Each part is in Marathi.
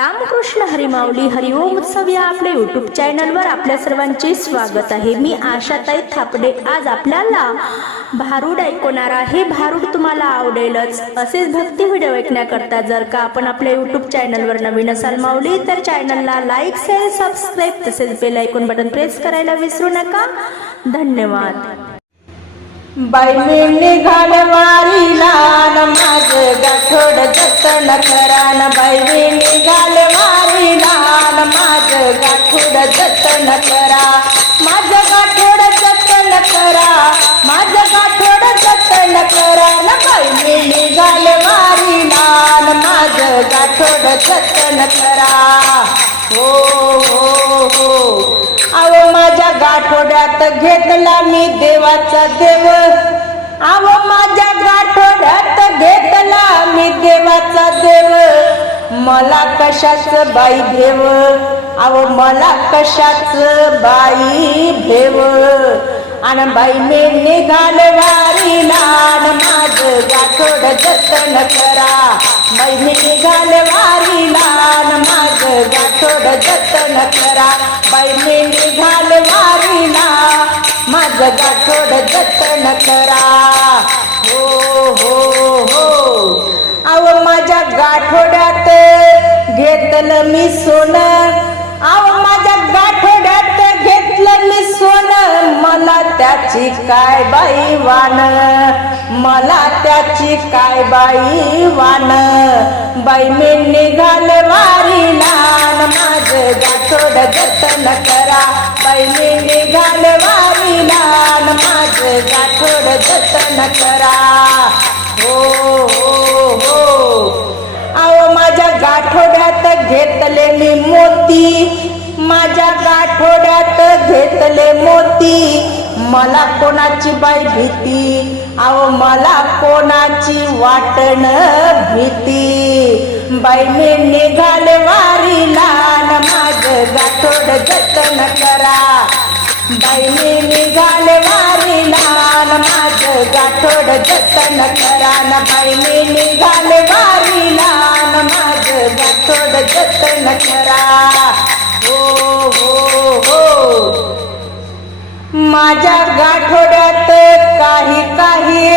रामकृष्ण हरिमावली हरिओम उत्सव या आपल्या युट्यूब चॅनलवर आपल्या सर्वांचे स्वागत आहे. मी आशाताई थापडे. आज आपल्याला भारूड ऐकवणार आहे. भारूड तुम्हाला आवडेलच. असेच भक्ती व्हिडिओ ऐकण्याकरता जर का आपण आपल्या युट्यूब चॅनलवर नवीन असाल माऊली तर चॅनलला लाईक शेअर सबस्क्राईब तसेच बेल ऐकून बटन प्रेस करायला विसरू नका. धन्यवाद. रतन मी न करान बाई मी निघाल वारीला न माझ गाठोड जतन करा. माझ गाठोड जतन करा. माझ गाठोड जतन करा. न बाई मी निघाल वारीला न माझ गाठोड जतन करा. हो हो हो. अहो माझ्या गाठोड्यात घेतला मी देवाचा देव. मी देव मला कशाच बाई देव अव मला कशाच बाई भेव? आणि बाई मे निघाल वारीला न माझ गाठोड जतन करा. बाई मे निघाल वारीला न माझ गाठोड जतन करा. बाई मे निघाल वारीला माझ गाठोड जतन करा. गाठोड्यात घेतलं मी सोनं. आव माझ्या गाठोड्यात घेतलं मी सोनं. मला त्याची काय बाई वान? मला त्याची काय बाई वान? बाई मी निघाल वारीला न माझ गाठोड जतन करा. बाई मी निघाल वारीला न माझ गाठोड जतन करा. हो हो. घेतले मी मोती. माझ्या गाठोड्यात घेतले मोती. मला कोणाची बाई भीती? अहो मला कोणाची वाटण भीती? बाई मी निघाले वारीला न माझ गाठोड जतन करा. बाई मी निघाले वारीला न माझ गाठोड जतन करा. न बाई मी निघाले वारीला न जतन करा हो हो हो. माझ्या गाठोड्यात काही काही.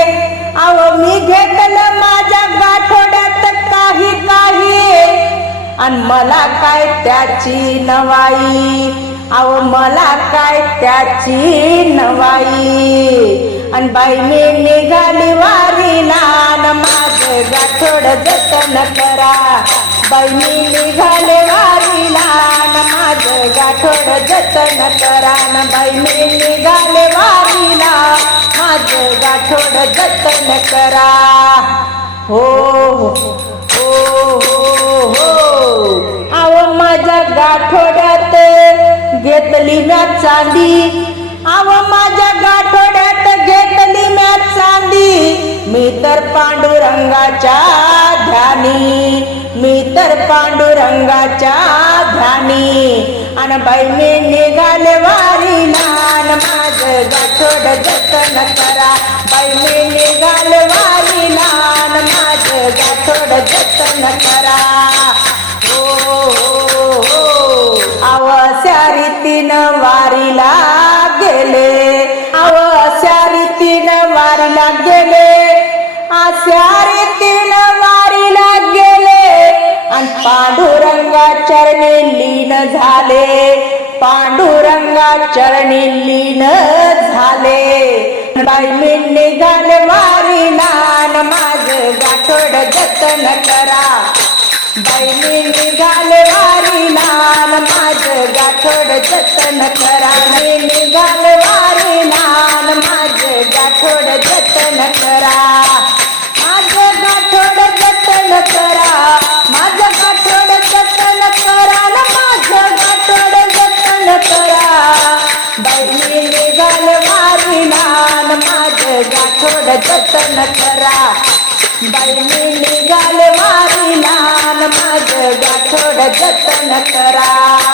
अहो मी घेतलं माझ्या गाठोड्यात काही काही. आणि मला काय त्याची नवाई? अहो मला काय त्याची नवाई? आणि बाई मी निघाली वारी ना माझ गाठोड जतन करा. बहिणी निघाले वारीला. न गाठोड जतन करा. न बहिणी निघाले वारीला. माझ गाठोड जतन करा. हो हो हो हो. अव माझ्या गाठोड्यात घेतली म्या चांदी. आव माझ्या गाठोड्यात घेतली म्या चांदी. मी तर पांडुरंगाच्या ध्यानी. सुंदर पांडुरंगाच्या ध्यानी अन बाई मी निघाले वारी नान माझ गाठोड जतन करा. बाई मी निघाले वारी नान माझ गाठोड जतन करा. हो हो हो. रीतीनं वारीला गेले. अवश्या रीतीनं वारीला गेले. अशा रीतीनं वारीला पांडुरंगा चरणी लीन झाले. पांडुरंगा चरणी लीन झाले. बाई निघाले वारी नान माझ गाठोड जतन करा. बाई निघाले वारी नान माझ गाठोड जतन करा. मी निघाले गाठोड जतन करा बाई मी निघाले वारीला न माझ गाठोड जतन करा